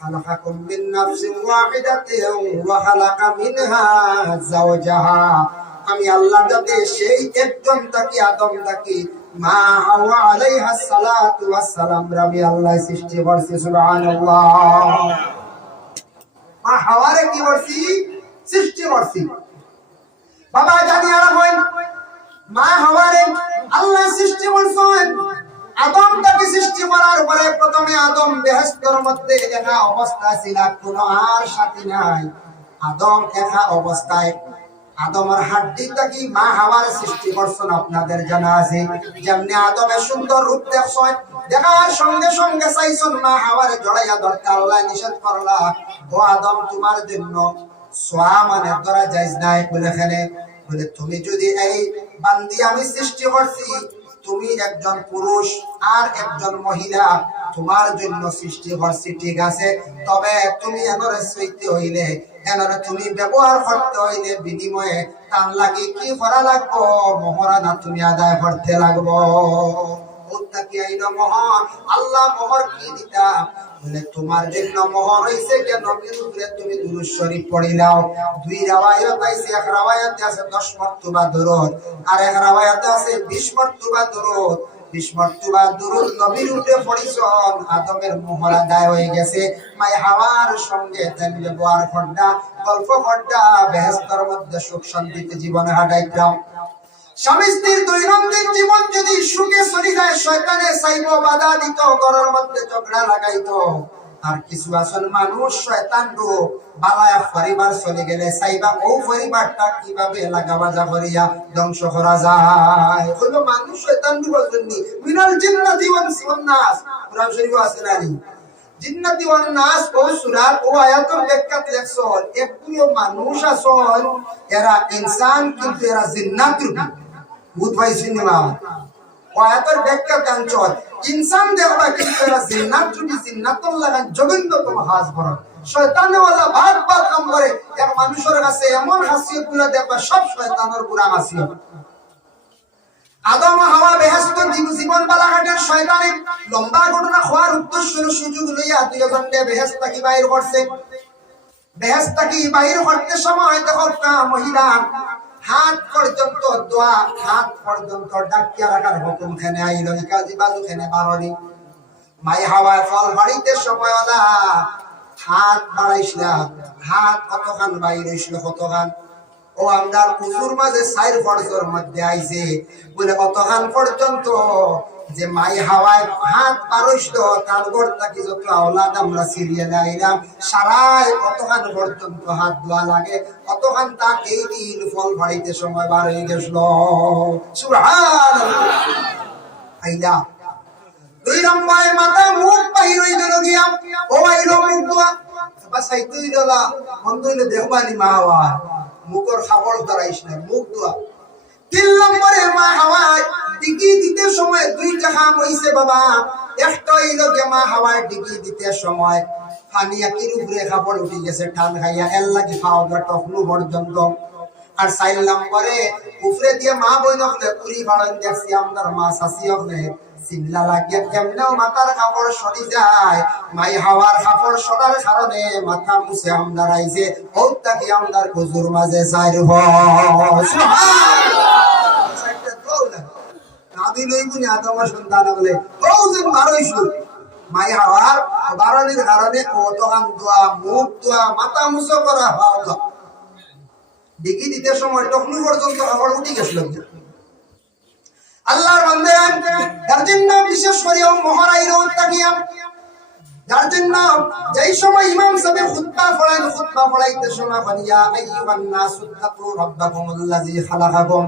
خلقكم من نفس واحدة وخلق منها زوجها আমি আল্লাহ যাতে সেই একজন তাকি আদম তাকি মা হাওয়া আলাইহা সালাতু ওয়াস সালাম রাবি আল্লাহ সৃষ্টি করছে সুবহানাল্লাহ মা হাওয়ারে কি করছি সৃষ্টি করছি বাবা জানি আর হয় মা হাওয়ারে আল্লাহ সৃষ্টি করছেন আদম তাকে সৃষ্টি করার পরে প্রথমে আদম বেহেস্তের মধ্যে অবস্থা ছিল আর সাথী নাই। আদম একা অবস্থায়। আদমের হাড্ডি মা হাওয়ার সৃষ্টি করছেন আপনাদের জানা আছে? যেমনি আদমের সুন্দর রূপ দেখছেন দেখার সঙ্গে সঙ্গে চাইছেন মা হাওয়ারে জড়াইয়া ধরতে, আল্লাহ নিষেধ করলা, ও আদম, তোমার জন্য সোয়া মানে ধরা যাইজ নাই। বলে বলে, তুমি যদি এই বান্দি আমি সৃষ্টি করছি তুমি একজন পুরুষ আর একজন মহিলা, তোমার জন্য সৃষ্টি করছি ঠিক আছে। তবে তুমি এনরে সইতে হইলে, এনরে তুমি ব্যবহার করতে হইলে বিনিময়ে তার লাগে কি করা লাগবো? মহারানা তুমি আদায় করতে লাগবো। উত্তাকি আইন মহর, আল্লাহ মহর কি দিতা তোমার জন্য মহর হইছে যে নবীর উপরে তুমি দুরূদ শরীফ পড়িলাও দুই রাওয়ায়াত আইছে, এক রাওয়ায়াতে আছে 10 মর্তবা দরুদ, আর এক রাওয়ায়াতে আছে 20 মর্তবা দরুদ। বিশ দুরুদ নবীর উপরে পড়িছন, আদমের মোহর আদায় হয়ে গেছে। মাই হাওয়ার সঙ্গে তেন ব্যবহার করডা গল্প করডা বেহেস্তের মধ্যে সুখ শান্তিতে জীবন হাঁটাইতাম। স্বামী স্ত্রীর দৈনন্দিন জীবন যদি সুখে চলি যায়, শয়তানে চাইব বাধা দিত, ঘরের মধ্যে ঝগড়া লাগাইতো। আর কিছু আসল মানুষ শয়তান রূপ বালায়া পরিবার চলে গেলে চাইবা, ও পরিবারটা কীভাবে লাগাবাজা করিয়া ধ্বংস করা যায়? হইল মানুষ শয়তান রূপের জন্য। মিনাল জিন্নাতি ওয়ান সিওয়ান্নাস কোরআন শরীফ আছে না নি? জিন্নাতি ওয়ান নাস, ও সূরার, ও আয়াতুল ব্যাখ্যাত লেখছল একটুও মানুষ আসল এরা ইনসান, কিন্তু এরা জিন্নাতুর সিনেমা। ব্যাখ্যা ইনসান দেখবা লাগান ওয়ালা ভাগ ভাগ কাম করে এক মানুষের কাছে এমনগুলো দেখবা, সব শয়তানের হাসিয়ত। আদম হাওয়া জীবন বালাঘাটের শয়তানে লম্বা ঘটনা হওয়ার উদ্দেশ্য সুযোগ লইয়া দুইজন বেহেস্ত কি বাইর করছে। বাইর করতে সময় মহিলা হাত পর্যন্ত দোয়া, হাত পর্যন্ত ডাকিয়া রাখার হুকুম খেনে আইল কাজী বাজু খেনে বারি মাই হাওয়ায় ফল বাড়িতে সময় ওলা হাত বাড়াইস না হাত কতখান বাইর হইছিল কতখান? ও আমরা কুজুর মাঝে সাইর ফরজর মধ্যে আইছে, বলে, কতখান পর্যন্ত যে মাই হাওয়ায় হাত পারইছিল তার গড় থাকি যত আওলাদ আমরা সিরিয়ালে আইলাম সারাই কতখান পর্যন্ত হাত ধোয়া লাগে, কতখান তার এই দিন ফল বাড়িতে সময় বার হয়ে গেছিল। আইলা। দুই নম্বরে মাথা মুখ বাহির গেল গিয়া, ও আইলো মুখ দোয়া আইতুই দলা বন্ধ হইলে দেখবানি মা হওয়া। মুখর খাবল ধরাইস না মুখ দোয়া তিন নম্বরে মা হাওয়ায় টিকি দিতে সময় দুইটা খাম হইছে বাবা একটা হইল যে মা হাওয়ায় টিকি দিতে সময়। পানি কি উপরে খাবল উঠি গেছে, ঠান খাইয়া এর লাগি খাওয়া গা টকলু পর্যন্ত। আর সাইল নম্বরে, উপরে দিয়ে মা বই নকলে উড়ি বাড়ন দেখছি আপনার মা শাসি হকলে সিমলা লাগিয়ে কেমনেও মাথার কাপড় সরি যায়। মাই হাওয়ার কাপড় সরার কারণে মাথা মুছে আমদার আইছে। বহুত তাকি আমদার কুজুর মাঝে চাইর নাদি ডিগি দিতে সময় টকলু পর্যন্ত কাপড় উঠে গেছিল। আল্লাহর বান্দারান যার জন্য বিশেষ করে মহারাই যার জন্য যেই সময় ইমাম সাহেব সময় রাব্বাকুম আল্লাযী খালাকাকুম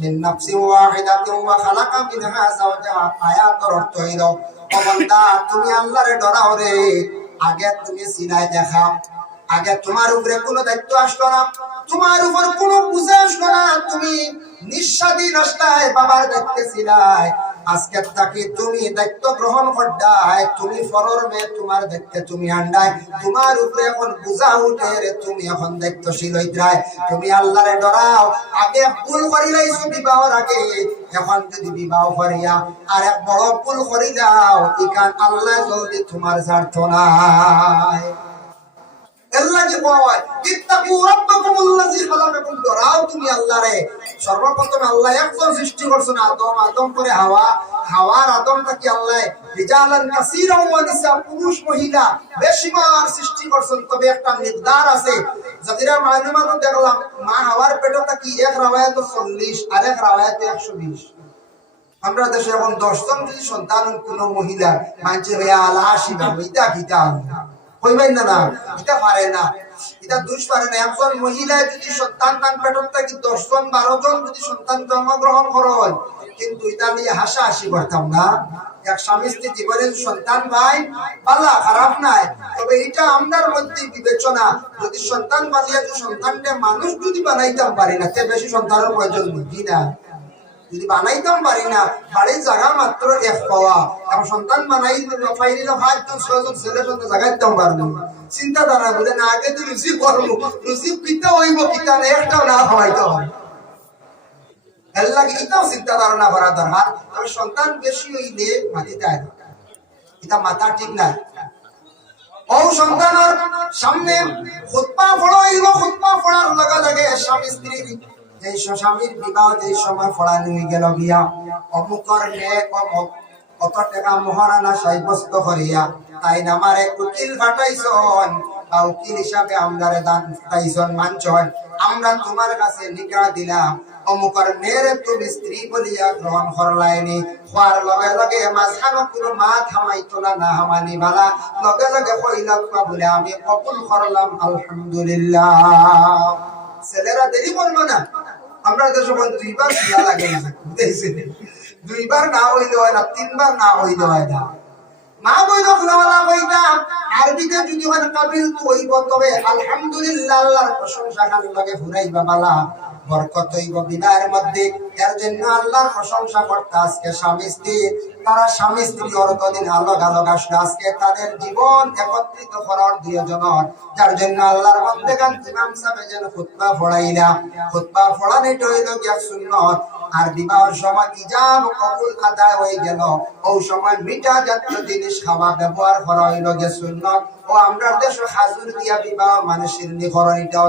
মিন নাফসিন ওয়াহিদাতিন ওয়া খালাকা মিনহা আয়াতের অর্থ হইল তুমি আল্লাহরে ডরাও রে। আগে তুমি সিলাই দেখা। আগে তোমার উপরে কোনো দায়িত্ব আসলো না। তোমার উপর কোনো বুঝে আসলো না। তুমি নিঃস্বাধীন আসলাই বাবার দায়িত্বে ছিলাই আজকে তাকে তুমি দায়িত্ব গ্রহণ করদায় তুমি ফরর মে তোমার দায়িত্বে তুমি আন্ডায়। তোমার উপরে এখন বুঝা উঠে রে তুমি এখন দায়িত্বশীল হইত্রায় তুমি আল্লাহরে ডরাও। আগে ভুল করিলাইছো বিবাহর আগে। এখন যদি বিবাহ করিয়া আর এক বড় ভুল করিলাও, ইকান আল্লাহ জলদি তোমার স্বার্থ নাই। এক রাওয়ায়াত 40 আর এক রাওয়ায়াত 120 আমরা দেশে এখন দশজন যদি সন্তান, কোন মহিলা, মানছে ভাইয়া আলা আসিবা কিতা কইবেন না না। এটা পারে না। এটা দুষ পারে না। একজন মহিলা যদি সন্তান থাকি, দশজন বারো জন যদি সন্তান জন্মগ্রহণ কিন্তু এটা নিয়ে হাসা হাসি করতাম না। এক স্বামী স্ত্রী জীবনের সন্তান ভাই, পালা, খারাপ নাই। তবে এটা আমরার মধ্যে বিবেচনা। যদি সন্তান যদি সন্তানটা মানুষ যদি বানাইতাম পারি না, তে বেশি সন্তানের প্রয়োজন বুঝি না। যদি বানাইতাম পারি না বাড়ির জায়গা মাত্র এক পাওয়া। এবং সন্তান বানাই পাইলে পাঁচজন ছয়জন ছেলে সন্তান জাগাইতাম পারব চিন্তা ধারা বলে, না, আগে তো রুচি করব। রুচি কিতা হইব কিতা না একটাও না লাগে এটাও চিন্তা ধারণা করা দরকার। তবে সন্তান বেশি হইলে মাটিতে আয় এটা মাথা ঠিক নাই। ও সন্তানের সামনে খুতবা পড়াইল খুতবা পড়ার লগে লগে স্বামী স্ত্রীর যে স্বামীর বিবাহ সময় পড়ানো হয়ে গেল গিয়া, অমুকর অমুক কত টাকা মহারানা সাব্যস্ত করিয়া, তাই নামারে উকিল ফাটাইছন বা উকিল হিসাবে দান ফাটাইছন মানছন। আমরা তোমার কাছে নিকা দিলাম। অমুকর মেয়ের তুমি স্ত্রী বলিয়া গ্রহণ করলাইনি। লগে লগে মাঝখানে কোনো মা থামাইতো না না হামানি বালা। লগে লগে কইলাম বলে আমি কবুল করলাম আলহামদুলিল্লাহ। ছেলেরা দেরি করব না? আমরা দেশ দুইবার খিয়া লাগে না বুঝতেছি দুইবার না হইলে হয় না, তিনবার না হইলে হয় না। মা বইল খোলাওয়ালা কইতাম আরবিতে যদি হয় কাবিল তো হইব তবে আলহামদুলিল্লাহ, আল্লাহর প্রশংসা কান লাগে ফুরাইবা, বালা। মধ্যে। এর জন্য প্রশংসা করতে আজকে স্বামী স্ত্রী। তারা স্বামী স্ত্রী আসলে। আজকে তাদের জীবন একত্রিত করার দুইজনের। যার জন্য আল্লাহর মধ্যে সাহেব যেন খুতবা খুতবা হইল গিয়া আর বিবাহের সময় ইজাব কবুল আদায় হয়ে গেল। ও সময় মিঠা জাতীয় জিনিস খাওয়া ব্যবহার করা হইল গে সুন্নত। ও আমরা দেশ হাজুর দিয়া বিবাহ মানে শিরনি করার এটাও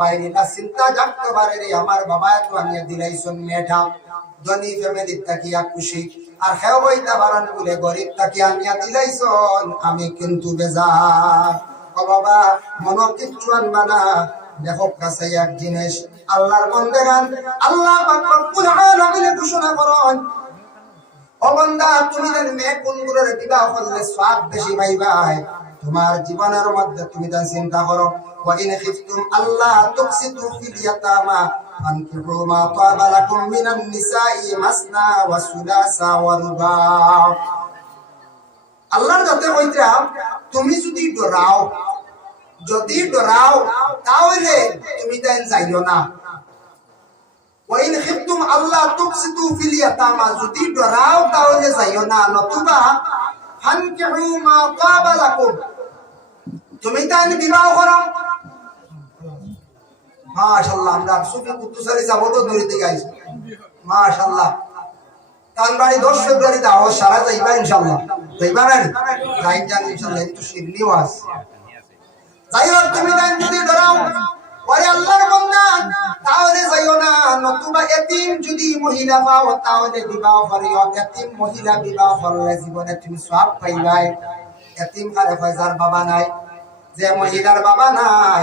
বাইরে না, চিন্তা জাগতে পারে রে। আমার বাবা এত দিলাইছন খুশি। আর হেও বইতা বারান বলে গরিব তাকিয়া আনিয়া দিলাইছন। আমি কিন্তু বেজার। ও বাবা মনো কিচ্ছু দেখো কাছে এক জিনিস। আল্লাহর বন্দেগান আল্লাহ পাক রব্বুল আলামিন ঘোষণা করেন। ও বান্দা, তুমি যেন মেয়ে কোনগুলোর বিবাহ করলে সওয়াব বেশি পাইবাই। তোমার জীবনের মধ্যে তুমি চিন্তা করো। وإن خفتم ألا تقسطوا في اليتامى فانكحوا ما طاب لكم من النساء مثنى وثلاث ورباع আল্লাহর কাছে কইতা তুমি যদি ডরাও যদি ডরাও তাহলে তুমি তাই যাইও না ওয়াইন খিফতুম আল্লাহ তুকসিতু ফিল ইয়াতামা যদি ডরাও তাহলে যাইও না নতুবা ফানকিহু মা তাবা লাকুম তুমি তাই বিবাহ করো মাশাআল্লাহ, আমরা সুফি কুতুসারি যাব তো দূরে থেকে 10 ফেব্রুয়ারি সারা যাইবা ইনশাআল্লাহ। যাইবা না যাই তুমি তাই যদি ডরাও ওরে আল্লাহর তাহলে না। নতুবা এতিম যদি মহিলা পাও, তাহলে বিবাহ করিও। এতিম মহিলা বিবাহ করলে জীবনে তুমি সব পাইবাই। এতিম কারে হয় যার বাবা নাই, যে মহিলার বাবা নাই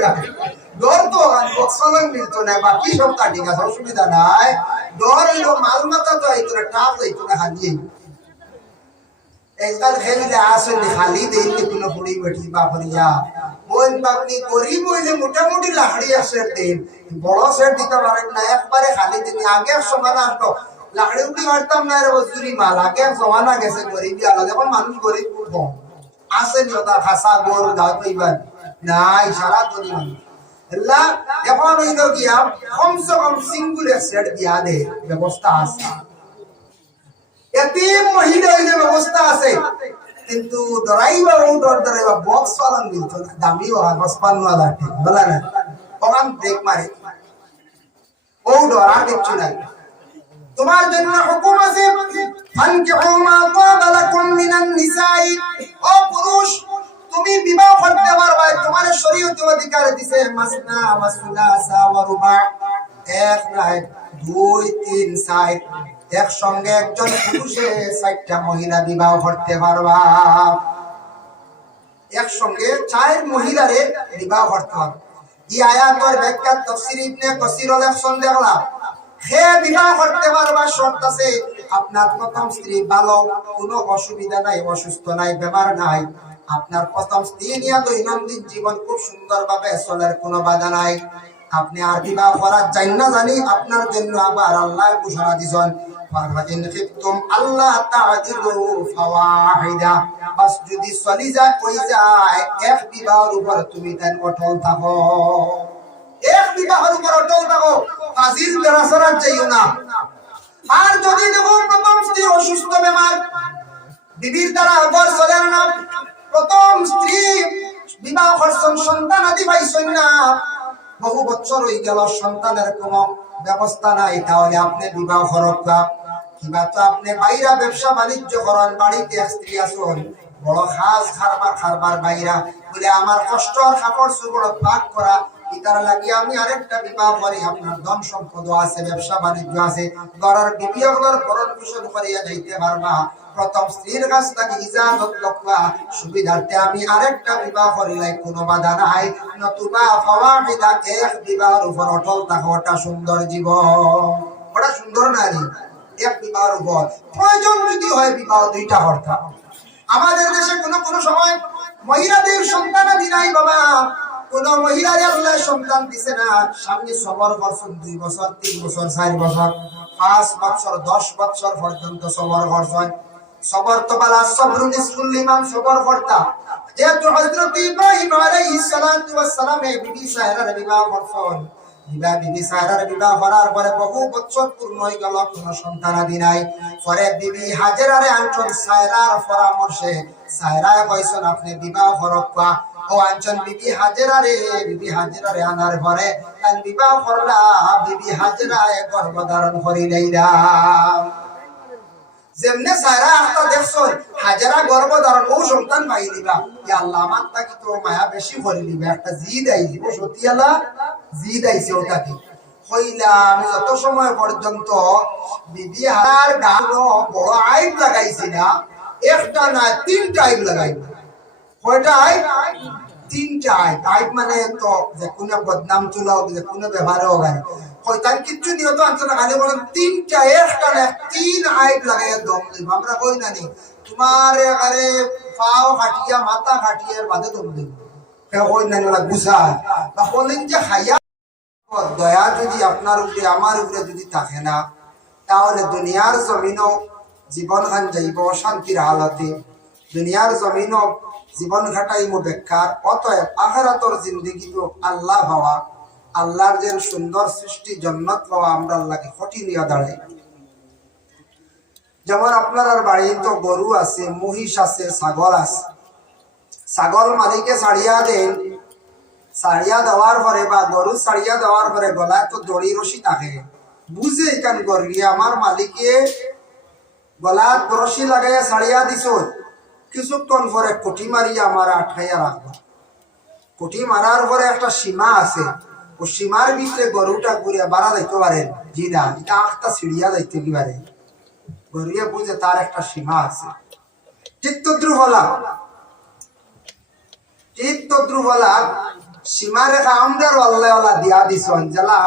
যায় ডর তো মিলত না বাকি ঠিক আছে, অসুবিধা নাই। ডর হইল মাল মাথা তো আইতো না টাপ না হারিয়ে একবার খালি কোনো পুরি বেটি বা হরিয়া বোন বাপনি গরিব হইলে মোটামুটি লাহড়ি আছে দিন। বড় সেট দিতে পারেন না, একবারে খালি দিন। আগে সমান আসতো লাহড়ি উঠি মারতাম না রে মাল। আগে জমানা গেছে গরিবি আলাদা এখন মানুষ গরিব কম। আছে নি ওটা খাসা গরু কইবার নাই, সারা মানুষ এল্লা, এখন হইল গিয়া, কমসে কম সিঙ্গুল সেট দিয়া দে, ব্যবস্থা আছে। এতিম মহিলা হইলে ব্যবস্থা আছে, কিন্তু ডরাইবা ও ডর ডরাইবা বক্স পালন মিলত না দামি ও হসপান ওয়ালা ঠিক বলা না ওখান ব্রেক মারে? ও ডরা কিচ্ছু নাই তোমার জন্য হুকুম আছে, ফানকিহু মা তাবা লাকুম মিনান নিসাই। ও পুরুষ তুমি বিবাহ করতে পারবা তোমার অধিকার দিছে, মাসনা রুবা এক নাই দুই, তিন সাইড একসঙ্গে একজন পুরুষে মহিলা বিবাহ করতে পারবা। একসঙ্গে চার মহিলারে বিবাহ করতে ব্যাখ্যা ইবনে দেখলাম। হে বিবাহ করতে পারবা, শর্ত আছে, আপনার প্রথম স্ত্রী ভালো, কোনো অসুবিধা নাই, অসুস্থ নাই, বেমার নাই। আপনার প্রথম স্ত্রী নিয়ে দৈনন্দিন জীবন খুব সুন্দরভাবে চলার কোনো বাধা নাই। আপনি আর বিবাহ করার চাই না জানি, আপনার জন্য আবার আল্লাহ ঘোষণা দিছেন যদি চলি যায় তুমি থাকো। না। আর যদি স্ত্রী অসুস্থ, বেমার, বিবির দ্বারা ঘর চলে না প্রথম স্ত্রী বিবাহ করছেন সন্তান আদি পাইছেন না বহু বছর হয়ে গেল, সন্তানের কোনো ব্যবস্থা নাই। তাহলে আপনি বিবাহ করবা কিবা তো আপনি বাইরা ব্যবসা বাণিজ্য করেন, বাড়িতে স্ত্রী আসুন বড় খাস খারবার খারবার বাইরা বলে, আমার কষ্ট আর কাপড় চোপড় পাক করা ইতার লাগি, আমি আরেকটা বিবাহ করি, আপনার ধন সম্পদ আছে, ব্যবসা বাণিজ্য আছে, ঘরের বিবিয়গুলোর ভরণ পোষণ করিয়া যাইতে পারবা। প্রথম স্ত্রীর কাছ থেকে ইজাজত লক্ষা সুবিধার্থে আমি আরেকটা বিবাহ করিলাই কোনো বাধা নাই। নতুবা ফাওয়াহিদা এক বিবাহের উপর অটল থাকা ওটা সুন্দর জীবন। ওটা সুন্দর নারী এক বিবাহের উপর। প্রয়োজন যদি হয় বিবাহ দুইটা অর্থাৎ আমাদের দেশে কোনো কোনো সময় মহিলাদের সন্তানাদি নাই বাবা। কোন মহিলার আল্লাহ সন্তান দিছে না। সামনে সবর বছর দুই বছর, তিন বছর, চার বছর, পাঁচ বছর, দশ বছর পর্যন্ত সবর ঘর সবর তো বালা সবরুন ইসকুল ইমান সবর কর্তা। যেহেতু হজরত ইব্রাহিম আলাইহিস সালাতু ওয়াস সালামে বিবি সাহেরার বিবাহ করছেন। বিবাহ বিবি সাহেরার বিবাহ করার পরে নাই। বিবি বিবাহ করবা। ও আনছেন বিবি হাজেরারে বিবি হাজেরারে আনার পরে তার বিবাহ করলা বিবি হাজেরায় গর্ভধারণ করি লইলা যেমনে সারা আস্তা দেখছ হাজারা গর্ব ধারণ ও সন্তান পাই দিবা। ইয়া আল্লাহ আমার তাকি তো মায়া বেশি করে দিবা। একটা জিদ আইছি ও সত্যি আল্লাহ, জিদ আইছে ওটা কি যত সময় পর্যন্ত বিবি হার গান বড় আইব লাগাইছি না, একটা না তিনটা তিনটা মানে তো বদনাম চুলাও, যে কোনো ব্যবহারে হোক কইতাম কিচ্ছু নিয়ত আনছো না। খালি বলেন তিনটা একটা না তিন আইব লাগাইয়া দম দিব আমরা কই না নি? তোমার আরে পাও খাটিয়া, মাথা খাটিয়া বাদে দম দিব কই না নি? ওলা গুছা বা বলেন যে হাইয়া দয়া যদি আপনার উপরে, আমার উপরে যদি থাকে না, তাহলে দুনিয়ার জমিনও জীবন খান যাইব শান্তির হালতে। দুনিয়ার জমিনও জীবন ঘাটাইব বেকার, অতএব আখেরাতর জিন্দগি তো আল্লাহ হওয়া আল্লাহর যে সুন্দর সৃষ্টি জন্নত পাওয়া আমরা আল্লাহকে ফটি নিয়ে দাঁড়াই। যেমন আপনার আর বাড়ি তো গরু আছে, মহিষ আছে, ছাগল আছে। ছাগল মালিকে ছাড়িয়া দেন সারিয়া দেওয়ার পরে বা গরু সারিয়া দেওয়ার পরে গলায় তো দড়ি রশি থাকে। বুঝে এখান করি আমার মালিকে গলাত রশি লাগাইয়া সারিয়া দিছ কিছুক্ষণ পরে কটি মারিয়া আমার আটকাইয়া রাখব। কটি মারার পরে একটা সীমা আছে। সীমার ভিতরে গরুটা ঘুরিয়া বাড়া যাইতে পারেন জি না, এটা আখটা সিঁড়িয়া যাইতে কি পারে? গরুয়ে বুঝে তার একটা সীমা আছে। ঠিক তদ্রুপ হলা ঠিক তদ্রুপ হলা সীমা রেখা আমদার দিয়া দিছন জেলা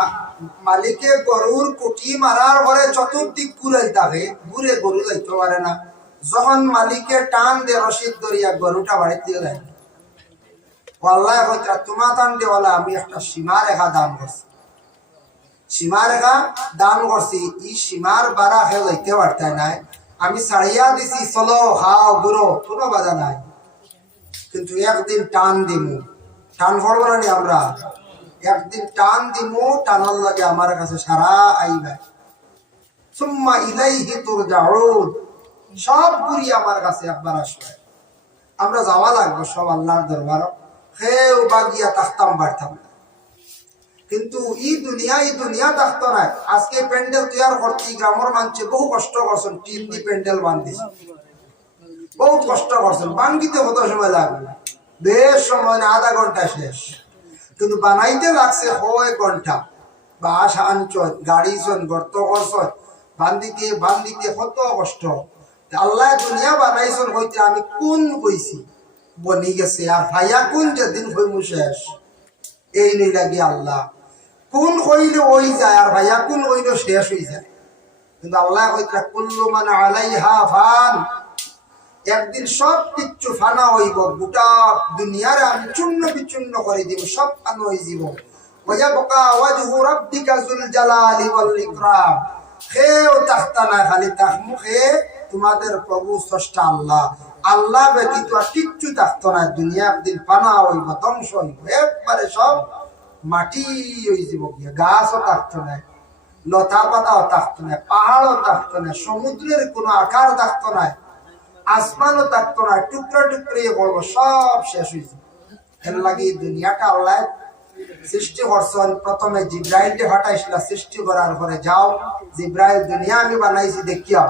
মালিকে গরুর কুটি মারার পরে চতুর্দিক ঘুরে থাকে ঘুরে গরু যাইতে পারে না। যখন মালিকে টান দে রশিদ ধরিয়া গরুটা বাড়িতে দেয় আল্লাহ কইতা তোমা টান দেওয়ালা আমি একটা সীমা রেখা দান করছি। সীমা রেখা দান করছি ই সীমার বারা খেয়ে যাইতে পারতে নাই। আমি ছাড়িয়া দিছি, চলো হাও গুরো কোনো বাধা নাই। কিন্তু একদিন টান দিমু। টান পড়ব না আমরা? একদিন টান দিমু, টানার লাগে আমার কাছে সারা আইবে। সুম্মা ইলাইহি তুরজাউন। সব ঘুরি আমার কাছে একবার আসবে। আমরা যাওয়া লাগবে সব আল্লাহর দরবার। হেউ বাগিয়া তাকতাম বাড়তাম না। কিন্তু ই দুনিয়া ই দুনিয়া থাকতো না আজকে প্যান্ডেল তৈয়ার করতে গ্রামের মানুষে বহু কষ্ট করছেন টিন দি প্যান্ডেল বান্ধিছে। বহুত কষ্ট করছেন বাঙ্গিতে কত সময় লাগবে? বেশ সময় না, আধা ঘণ্টা শেষ। কিন্তু বানাইতে লাগছে হয় ঘণ্টা। বাস আনছন গাড়ি চন, গর্ত করছন বান্দিতে বান্দিতে কত কষ্ট। আল্লাহ দুনিয়া বানাইছন হইতে আমি কোন কইছি? বনি গেছে, আর ভাইয়া কোন যেদিন হইমু শেষ? এই নেই লাগি আল্লাহ। কোন হইলে ওই যায় আর ভাইয়া কোন কইলে শেষ হয়ে যায়। কিন্তু আল্লাহ কইতা কুল্লু মানে আলাইহা ফান। একদিন সব কিচ্ছু ফানা হইব, গোটা দুনিয়ারে আমি চূর্ণ বিচূর্ণ করে দিব, সব ফানা হয়ে যাব। ওয়াজবকা ওয়াজহু রাব্বিকা যুল জালালি ওয়াল ইকরাম। খেও তাখতা না খালি তাখ মুখে তোমাদের প্রভু স্রষ্টা আল্লাহ। আল্লাহ ব্যতীত আর কিচ্ছু থাকতো না। দুনিয়া একদিন পানা হইব, ধ্বংস হইব। একবারে সব মাটি হয়ে যাব গিয়া। গাছও থাকতো না লতা পাতাও থাকতো না, পাহাড়ও থাকতো না, সমুদ্রের কোনো আকার থাকতো না, আসমানও থাকতো না, টুকরা টুকরে পড়ব, সব শেষ হয়ে যাবে। এর লাগে দুনিয়াটা আল্লাহ সৃষ্টি করছেন। প্রথমে জিব্রাইলকে হটাইছিল সৃষ্টি করার পরে, যাও, জিব্রাইল দুনিয়া আমি বানাইছি দেখিয়া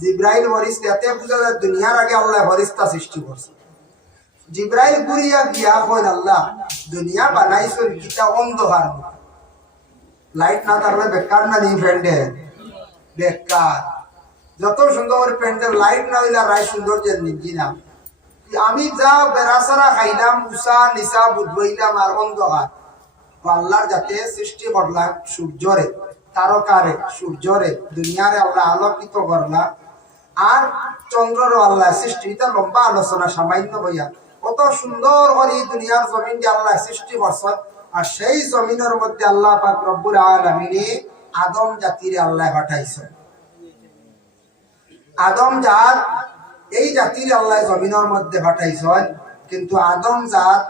জিব্রাইল হরিস্তা এতে বুঝা যায় দুনিয়ার আগে আল্লাহ হরিস্তা সৃষ্টি করছে। জিব্রাইল গুরিয়া গিয়া কইন, আল্লাহ, দুনিয়া বানাইছেন কিতা অন্ধকার লাইট না থাকলে বেকার না নিয়ে প্যান্ডেল বেকার। যত সুন্দর প্যান্ডেল লাইট না হইলে রায় সৌন্দর্য নিজি না। আমি যা বেড়াচারা খাইলাম, উষা নিশা বুধবইলাম আর অন্ধকার। আল্লাহর যাতে সৃষ্টি করলাম সূর্যরে, তারকারে, সূর্যরে, দুনিয়ারে আল্লাহ আলোকিত করলাম আর চন্দ্রর আল্লাহ সৃষ্টি এটা লম্বা আলোচনা সামান্য হইয়া। কত সুন্দর করে দুনিয়ার জমিন যে আল্লাহ সৃষ্টি করছেন। আর সেই জমিনের মধ্যে আল্লাহ পাক রব্বুল আলামিনে আদম জাতিরে আল্লাহ পাঠাইছেন। আদম জাত এই জাতির আল্লাহ জমিনের মধ্যে পাঠাইছেন। কিন্তু আদম জাত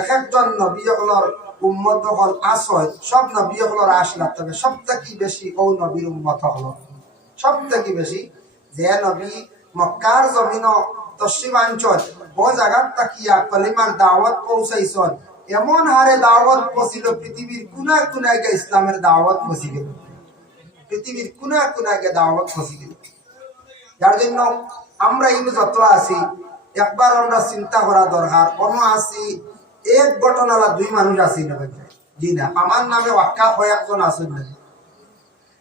এক একজন নবী সকলের উম্মত হল আসয় সব নবী সকলের আসলা তবে সব থেকে বেশি ও নবীর উম্মত হল। সব থেকে বেশি যে নবী মক্কার জমিন ও জায়গার তাকিয়া কলিমার দাওয়াত পৌঁছাইছন। এমন হারে দাওয়াত পৃথিবীর কোনায় কোনায় গিয়ে ইসলামের দাওয়াত গেল। পৃথিবীর কোনায় কোনায় গিয়ে দাওয়াত গেল। যার জন্য আমরা ইনু যত আছি একবার আমরা চিন্তা করা দরকার কোনো আছি, এক ঘটনালা দুই মানুষ আছি না জি না আমার নামে ওয়াক্কা কয়েকজন আছেন না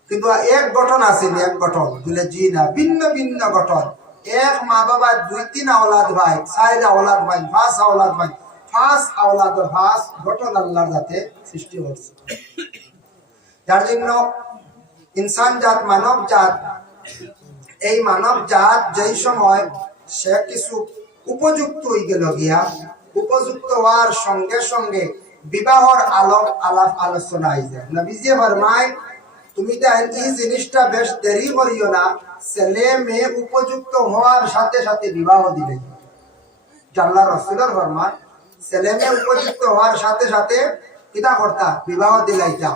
কিন্তু এক গঠন আছে এক গঠন। বলে জি না ভিন্ন ভিন্ন গঠন। এক মা বাবা, দুই তিন আওলাদ ভাই, চার আওলাদ ভাই, পাঁচ আওলাদ ভাই, পাঁচ আওলাদ পাঁচ গঠন আল্লাহর যাতে সৃষ্টি করছে যার জন্য ইনসান জাত, মানব জাত, এই মানব জাত যেই সময় সে কিছু উপযুক্ত হয়ে গেল গিয়া, উপযুক্ত হওয়ার সঙ্গে সঙ্গে বিবাহর আলোক আলাপ আলোচনা হয়ে যায়। নবীজি ফরমায় তুমি দেন এই জিনিসটা বেশ দেরি করিও না। ছেলে, মেয়ে উপযুক্ত হওয়ার সাথে সাথে বিবাহ দিলে জাল্লা রসুলের ফরমান ছেলে, মেয়ে উপযুক্ত হওয়ার সাথে সাথে কিতা কর্তা বিবাহ দিলাইতা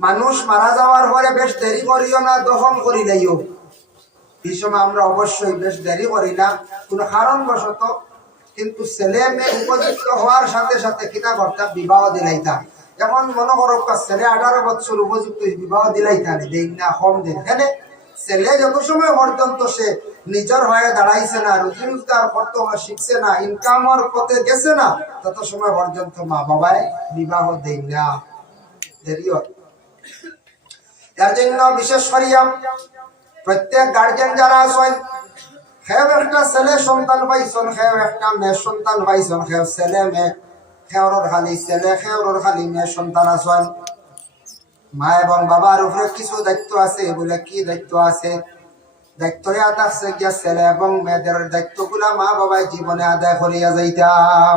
মানুষ মারা যাওয়ার পরে বেশ দেরি করিও না, দহন করিলেইও এই সময় আমরা অবশ্যই বেশ দেরি করি না, কোনো কারণবশত কিন্তু ছেলে, মেয়ে উপযুক্ত হওয়ার সাথে সাথে কিনা করতাম বিবাহ দিলাইতা এখন মনে করো ছেলে আঠারো বছর উপযুক্ত বিবাহ দিলাই দিলাইতা দেই না, কম দিন এখানে ছেলে যত সময় পর্যন্ত সে নিজের হয়ে দাঁড়াইছে না রুজি রোজগার করতে শিখছে না ইনকামের পথে গেছে না, তত সময় পর্যন্ত মা বাবায় বিবাহ দেই না। দেরি হয়। এর জন্য বিশেষ করিয়া প্রত্যেক গার্জেন যারা আছেন সেও একটা ছেলে সন্তান পাইছন সেও একটা মেয়ে সন্তান পাইছন সেও ছেলে মেয়ে সেওর খালি ছেলে সেওর খালি মেয়ে সন্তান আছেন মা এবং বাবার উপরে কিছু দায়িত্ব আছে, বলে কি দায়িত্ব আছে? দায়িত্ব আছে গিয়া ছেলে এবং মেয়েদের দায়িত্বগুলা মা বাবাই জীবনে আদায় করিয়া যাইতাম।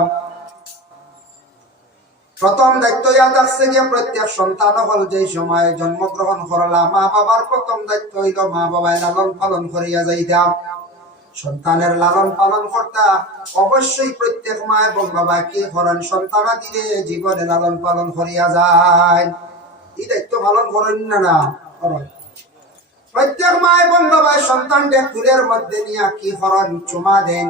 প্রথম দায়িত্ব ইয়াদ আসছে গিয়ে প্রত্যেক সন্তান হল যেই সময় জন্মগ্রহণ করলা মা বাবার প্রথম দায়িত্ব হইল মা বাবায় লালন পালন করিয়া যাইতাম। সন্তানের লালন পালন কর্তা, অবশ্যই প্রত্যেক মা এবং বাবা কি করেন সন্তানা দিলে জীবনে লালন পালন করিয়া যায়। এই দায়িত্ব পালন করেন না না প্রত্যেক মা এবং বাবা সন্তানকে কুলের মধ্যে নিয়ে কি করেন চুমা দেন?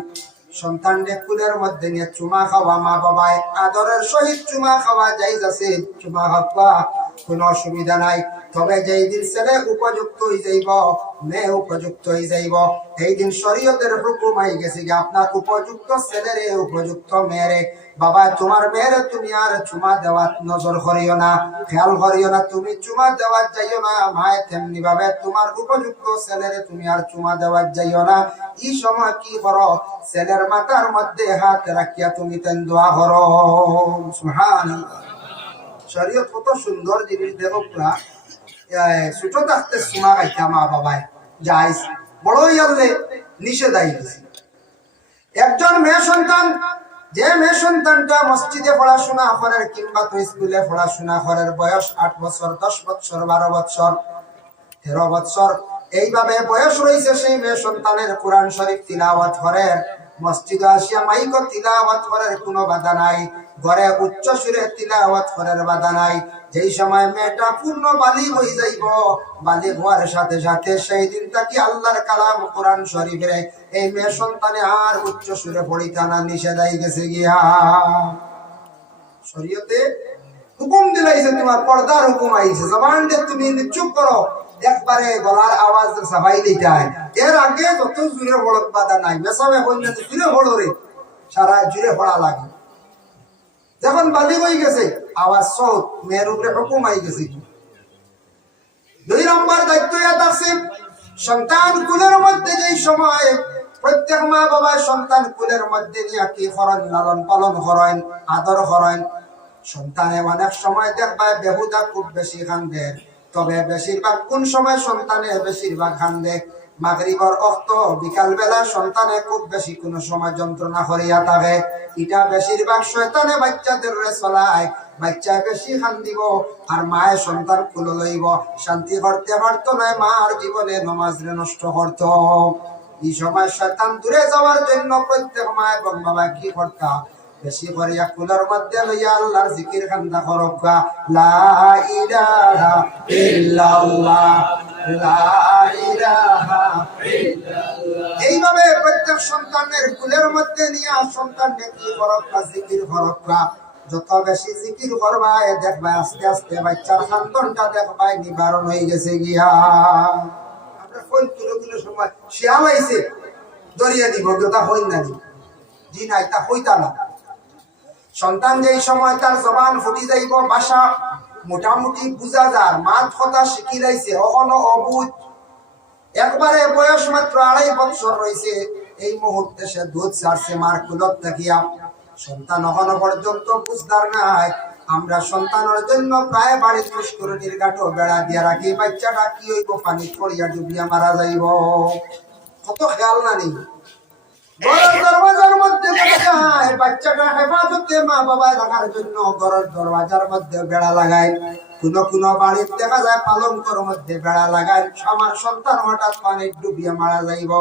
সন্তানকে কুলের মধ্যে নিয়ে চুমা খাওয়া মা বাবায় আদরের সহিত চুমা খাওয়া যাই আছে, চুমা খাওয়া কোনো অসুবিধা নাই। তবে যেই দিন ছেলে উপযুক্ত হয়ে যাইব মেয়ে উপযুক্ত হয়ে যাইব। এই দিন শরীয়তের হুকুম হয়ে গেছে যে আপনার উপযুক্ত ছেলেরে উপযুক্ত মেয়েরে বাবা, তোমার মেয়েরে তুমি আর চুমা দেওয়ার নজর করিও না। খেয়াল করিও না, তুমি চুমা দেওয়ার যাইও না। মায়ে তেমনি ভাবে তোমার উপযুক্ত ছেলেরে তুমি আর চুমা দেওয়ার যাইও না। এই সময় কি করো ছেলের মাথার মধ্যে হাত রাখিয়া তুমি তেন দোয়া করো সুবহানাল্লাহ। শরীয়ত কত সুন্দর জিনিস দেখো ছোট আই একজন মেয়ে সন্তান, যে মেয়ে সন্তানটা মসজিদে পড়াশোনা করার কিংবা তো স্কুলে পড়াশোনা করার বয়স আট বছর, দশ বছর, বারো বছর, তেরো বছর, এইভাবে বয়স রয়েছে সেই মেয়ে সন্তানের কোরআন শরীফ তিলাওয়াত করেন মসজিদে আসিয়া মাইক তিলাওয়াত করার কোনো বাধা নাই। ঘরে উচ্চ সুরে তিলাওয়াত করার বাধা নাই। যেই সময় মেয়েটা পূর্ণ বালি হয়ে যাইব, বালি হওয়ার সাথে সাথে সেই দিন তাকে আল্লাহর কালাম কোরআন শরীফে এই মেয়ে সন্তানে আর উচ্চ সুরে পড়িতে না, নিষেধাই গেছে গিয়া। শরীয়তে হুকুম দিলাইছে, তোমার পর্দার হুকুম আইছে। জবান তুমি চুপ করো। একবারে গলার আওয়াজ সাবাই দিতে হয় এর আগে যত জুড়ে হড়ক বাধা নাই, মেসাবে হইলে জুড়ে হড়ো রে। সারা জুড়ে হড়া লাগে। যখন বালি হয়ে গেছে, আওয়াজ সৌত মেয়ের উপরে হুকুম আই গেছে। দুই নম্বর দায়িত্ব আছে সন্তান কুলের মধ্যে যেই সময় প্রত্যেক মা বাবা সন্তান কুলের মধ্যে নিয়ে কি করেন লালন পালন করেন আদর করেন সন্তানে অনেক সময় দেখবা বেহুদা খুব বেশি কান্দে। তবে বেশিরভাগ কোন সময় সন্তানে বেশিরভাগ কান্দে? মাগরিবর অক্ত বিকাল বেলা সন্তানে খুব বেশি কোন সময় যন্ত্রণা করিয়া থাকে। এটা বেশিরভাগ শয়তানে বাচ্চাদের চলায়। বাচ্চা বেশি খান দিব আর মায়ের সন্তান কুলো লইব। শান্তি করতে পারতো না, মার জীবনে নমাজ রে নষ্ট করতো। এই সময় শয়তান দূরে যাওয়ার জন্য প্রত্যেক মা এবং বাবা কি করতা? বেশি করিয়া কুলার মধ্যে লইয়া আল্লাহর জিকির খান্দা করকা লা ইলাহা ইল্লাল্লাহ, লা ইলাহা এইভাবে প্রত্যেক সন্তানের কুলের মধ্যে নিয়ে সন্তানকে কি করকা জিকির করকা যত বেশি জিকির করবা, এ দেখবা আস্তে আস্তে বাচ্চার খান্দনটা দেখবা নিবারণ হয়ে গেছে গিয়া। আমরা কই কিলো কিলো সময়, শিয়াল আইছে দরিয়া দিব তা হইন না দিব জি নাই, তা হইতা না। সন্তান যেই সময় তার জবান ফুটি যাইব ভাষা মোটামুটি বুঝা যার, মাত কথা শিখি লাইছে অহনো অবুধ একবারে বয়স মাত্র আড়াই বছর রয়েছে এই মুহূর্তে সে দুধ ছাড়ছে মার কুলত থাকিয়া। সন্তান এখনও পর্যন্ত বুঝদার নাই, আমরা সন্তানের জন্য প্রায় বাড়ির পুষ্করণীর গাঠো বেড়া দিয়া রাখি, বাচ্চাটা কি হইব, পানি পড়িয়া ডুবিয়া মারা যাইব। কত খেয়াল না নেই। ঘরের দরওয়াজার বাচ্চাটা হেফাজতে মা বাবা জন্য মধ্যে বেড়া লাগায় কোন কোন বাড়ির দেখা যায় পালঙ্কর মধ্যে বেড়া লাগায় আমার সন্তান হঠাৎ পানি ডুবিয়ে মারা যাইব